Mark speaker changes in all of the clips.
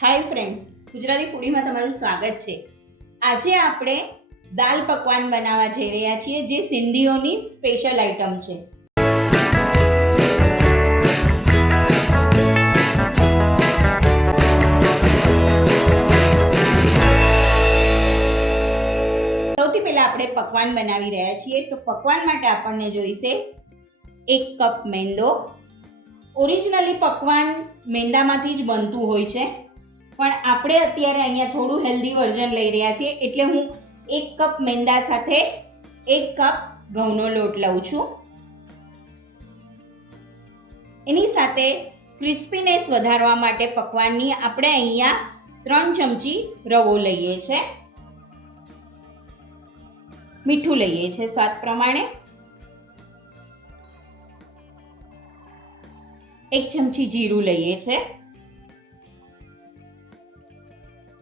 Speaker 1: Hi friends, Gujarati ફૂડીમાં તમારું સ્વાગત છે. આજે આપણે દાલ પકવાન બનાવવા જઈ રહ્યા છીએ, જે સિંધીઓની સ્પેશિયલ આઇટમ છે. સૌથી પહેલાં આપણે પકવાન બનાવી રહ્યા છીએ. તો પકવાન માટે આપણને જોઈશે એક કપ મેંદો. ઓરિજિનલી પકવાન મેંદામાંથી જ બનતું હોય છે. પણ આપણે અત્યારે અહીંયા થોડું હેલ્ધી વર્ઝન લઈ રહ્યા છીએ. એટલે હું એક કપ મેંદા સાથે એક કપ ઘઉંનો લોટ લઉં છું. એની સાથે ક્રિસ્પીનેસ વધારવા માટે પકવાનની આપણે અહીંયા ત્રણ ચમચી રવો લઈએ છે. મીઠું લઈએ છે સ્વાદ પ્રમાણે. એક ચમચી જીરું લઈએ છે.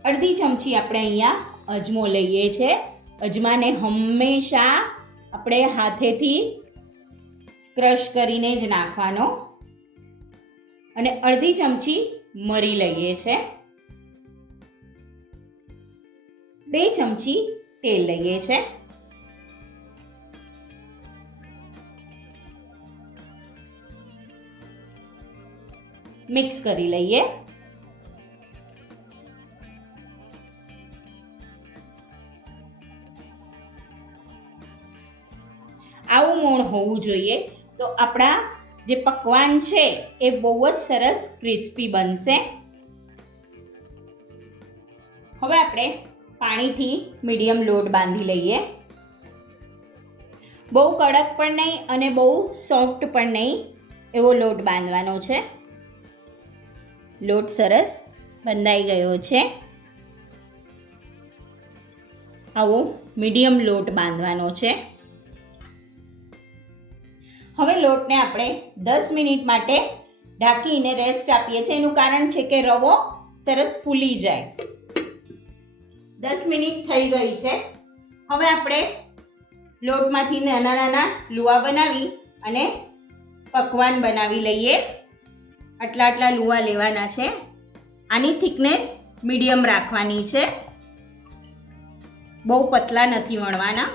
Speaker 1: અડધી ચમચી આપણે અહીંયા અજમો લઈએ છે. અજમાને હંમેશા આપણે હાથેથી ક્રશ કરીને જ નાખવાનો. અને અડધી ચમચી મરી લઈએ છે. બે ચમચી તેલ લઈએ છે. મિક્સ કરી લઈએ. આવું હોવું જોઈએ? તો આપણા જે પકવાન છે, એ બહુ જ સરસ ક્રિસ્પી બનશે. હવે આપણે પાણીથી મીડિયમ લોટ બાંધી લઈએ. બહુ કડક પણ નહીં અને બહુ સોફ્ટ પણ નહીં એવો લોટ બાંધવાનો છે. લોટ સરસ બંધાઈ ગયો છે. આવો મીડિયમ લોટ બાંધવાનો છે. હવે લોટને આપણે દસ મિનિટ માટે ઢાંકીને રેસ્ટ આપીએ છીએ. એનું કારણ છે કે રવો સરસ ફૂલી જાય. દસ મિનિટ થઈ ગઈ છે. હવે આપણે લોટમાંથી નાના નાના લુવા બનાવી અને પકવાન બનાવી લઈએ. આટલા આટલા લુવા લેવાના છે. આની થિકનેસ મીડિયમ રાખવાની છે. બહુ પતલા નથી વણવાના.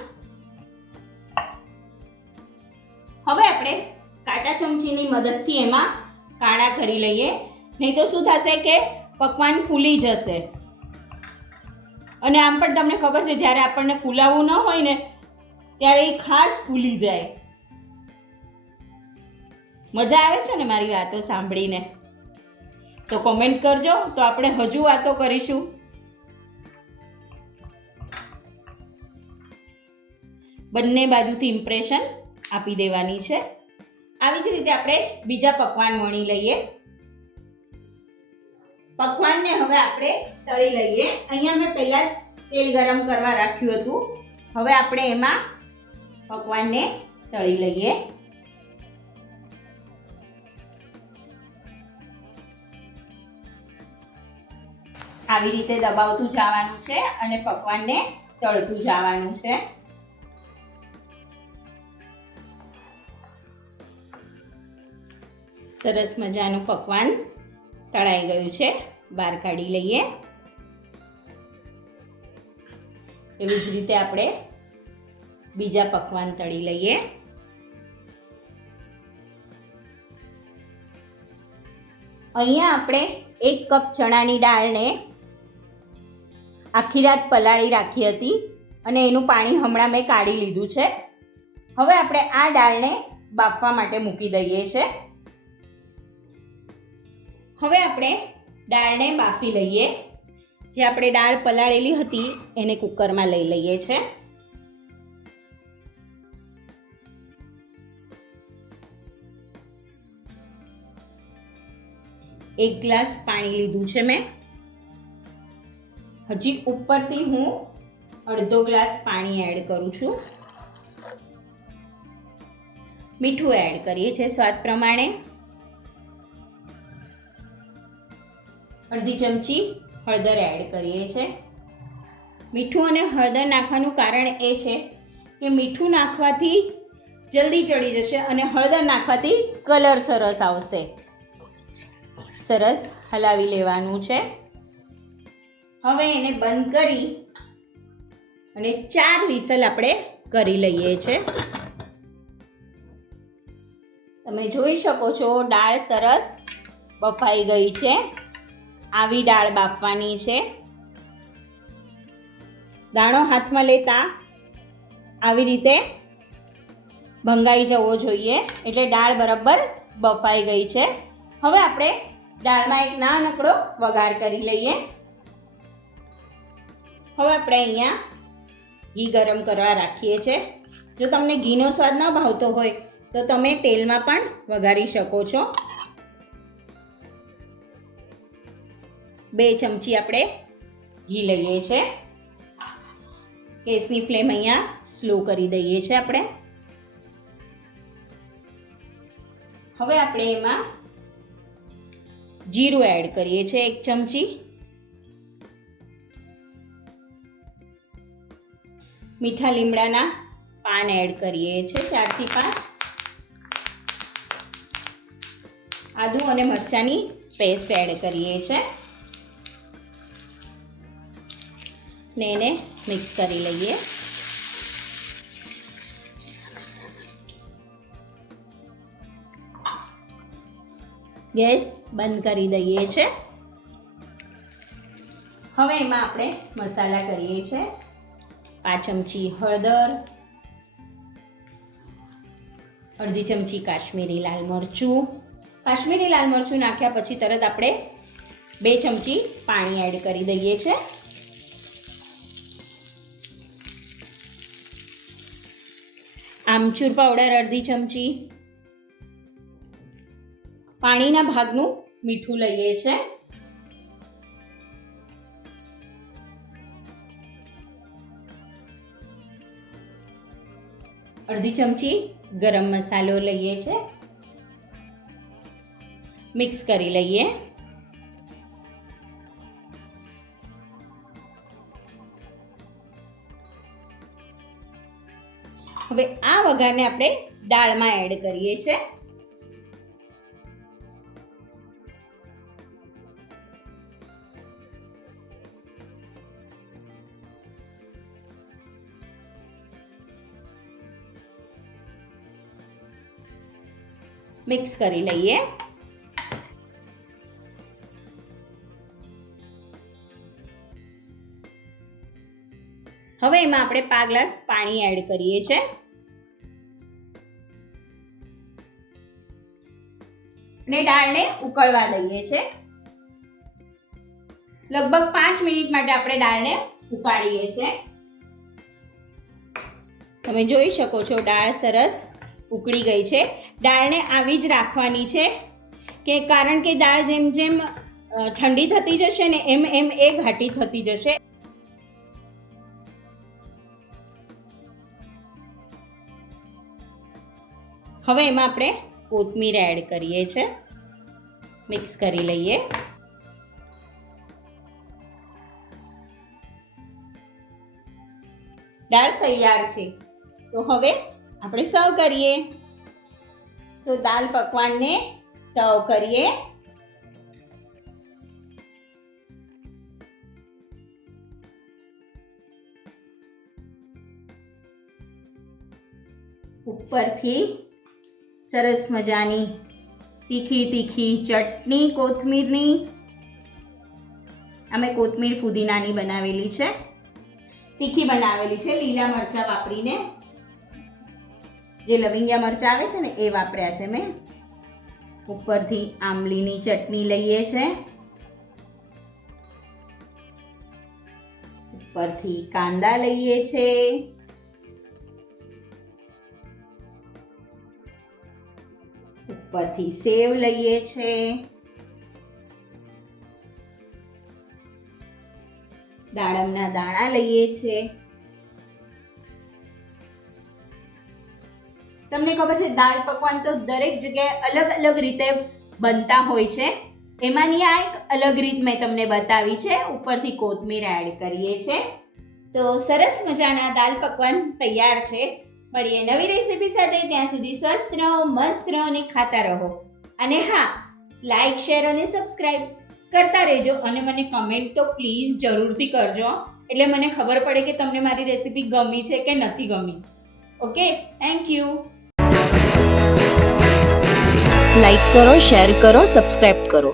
Speaker 1: ચમચીની મદદથી એમાં કાણા કરી લઈએ. નહીં તો શું થશે કે પકવાન ફૂલી જશે. અને આમ પણ તમને ખબર છે, જ્યારે આપણને ફૂલાવવું ન હોય ને, ત્યારે એ ખાસ ફૂલી જાય. મજા આવે છે ને મારી વાતો સાંભળીને? તો કોમેન્ટ કરજો, તો આપણે હજુ વાતો કરીશું. બંને બાજુથી ઇમ્પ્રેશન આપી દેવાની છે. આવી જ રીતે આપણે બીજા પકવાન વણી લઈએ. પકવાનને હવે આપણે તળી લઈએ. અહીંયા મેં પહેલાં જ તેલ ગરમ કરવા રાખ્યું હતું. હવે આપણે એમાં પકવાનને તળી લઈએ. આવી રીતે દબાવતું જવાનું છે અને પકવાનને તળતું જવાનું છે. સરસ મજાનું પકવાન તળાઈ ગયું છે. બહાર કાઢી લઈએ. એવી જ રીતે આપણે બીજા પકવાન તળી લઈએ. અહીંયા આપણે એક કપ ચણાની દાળને આખી રાત પલાળી રાખી હતી અને એનું પાણી હમણાં મેં કાઢી લીધું છે. હવે આપણે આ દાળને બાફવા માટે મૂકી દઈએ છે. હવે આપણે દાળને બાફી લઈએ. જે આપણે દાળ પલાળેલી હતી, એને કુકરમાં લઈ લઈએ છે. એક ગ્લાસ પાણી લીધું છે મેં. હજી ઉપરથી હું અડધો ગ્લાસ પાણી એડ કરું છું. મીઠું એડ કરીએ છીએ સ્વાદ પ્રમાણે. અડધી ચમચી હળદર એડ કરીએ છીએ મીઠું અને હળદર નાખવાનું કારણ એ છે કે મીઠું નાખવાથી જલ્દી ચડી જશે અને હળદર નાખવાથી કલર સરસ આવશે. સરસ હલાવી લેવાનું છે. હવે એને બંધ કરી અને ચાર વિસલ આપણે કરી લઈએ છે. તમે જોઈ શકો છો, દાળ સરસ બફાઈ ગઈ છે. આવી દાળ બાફવાની છે. દાણો હાથમાં લેતા આવી રીતે ભંગાઈ જવો જોઈએ. એટલે દાળ બરાબર બફાઈ ગઈ છે. હવે આપણે દાળમાં એક નાનકડો વઘાર કરી લઈએ. હવે આપણે અહીંયા ઘી ગરમ કરવા રાખીએ છીએ જો તમને ઘીનો સ્વાદ ન ભાવતો હોય તો તમે તેલમાં પણ વઘારી શકો છો. બે ચમચી આપણે ઘી લઈએ છીએ. ગેસની ફ્લેમ અહીંયા સ્લો કરી દઈએ છીએ આપણે. હવે આપણે એમાં જીરું એડ કરીએ છીએ એક ચમચી. મીઠા લીમડાના પાન એડ કરીએ છીએ ચારથી પાંચ. આદુ અને મરચાંની પેસ્ટ એડ કરીએ છીએ. ને એને મિક્સ કરી લઈએ. ગેસ બંધ કરી દઈએ છે. હવે એમાં આપણે મસાલા કરીએ છીએ પાંચ ચમચી હળદર, અડધી ચમચી કાશ્મીરી લાલ મરચું. કાશ્મીરી લાલ મરચું નાખ્યા પછી તરત આપણે બે ચમચી પાણી એડ કરી દઈએ છે. આમચૂર પાવડર, અડધી ચમચી પાણીના ભાગનું મીઠું લઈએ છે. અડધી ચમચી ગરમ મસાલો લઈએ છે. મિક્સ કરી લઈએ. હવે આ વઘારને આપણે દાળમાં એડ કરીએ છીએ મિક્સ કરી લઈએ. હવે એમાં આપણે પા ગ્લાસ પાણી એડ કરીએ છે અને દાળને ઉકળવા દઈએ છે લગભગ પાંચ મિનિટ માટે આપણે દાળને ઉકાળીએ છીએ. તમે જોઈ શકો છો દાળ સરસ ઉકળી ગઈ છે. દાળને આવી જ રાખવાની છે કે કારણ કે દાળ જેમ જેમ ઠંડી થતી જશે ને એમ એમ એ ઘાટી થતી જશે. હવે એમાં આપણે કોથમીર એડ કરીએ છે. મિક્સ કરી લઈએ. દાળ તૈયાર છે. તો હવે આપણે સર્વ કરીએ. તો દાલ પકવાનને સર્વ કરીએ. ઉપરથી સરસ મજાની તીખી તીખી ચટણી, કોથમીરની. અમે કોથમીર ફુદીનાની બનાવેલી છે. તીખી બનાવેલી છે, લીલા મરચાં વાપરીને. જે લવિંગિયા મરચાં આવે છે ને, એ વાપર્યા છે મેં. ઉપરથી આંબલીની ચટણી લઈએ છે. ઉપરથી કાંદા લઈએ છે. ઉપરથી સેવ લઈએ છે. દાડમના દાણા લઈએ છે. તમને ખબર છે, દાળ પકવાન તો દરેક જગ્યાએ અલગ અલગ રીતે બનતા હોય છે. એમાંની આ એક અલગ રીત મેં તમને બતાવી છે, ઉપરથી કોથમીર એડ કરીએ છે. તો સરસ મજાના દાલ પકવાન તૈયાર છે. મળીએ નવી રેસીપી સાથે. ત્યાં સુધી સ્વસ્થ રહો, મસ્ત રહો અને ખાતા રહો. અને હા લાઈક શેર અને સબસ્ક્રાઈબ કરતા રહેજો અને મને કમેન્ટ તો પ્લીઝ જરૂરથી કરજો એટલે મને ખબર પડે કે તમને મારી રેસીપી ગમી છે કે નથી ગમી. ઓકે થેન્ક યુ
Speaker 2: લાઈક કરો શેર કરો સબસ્ક્રાઈબ કરો.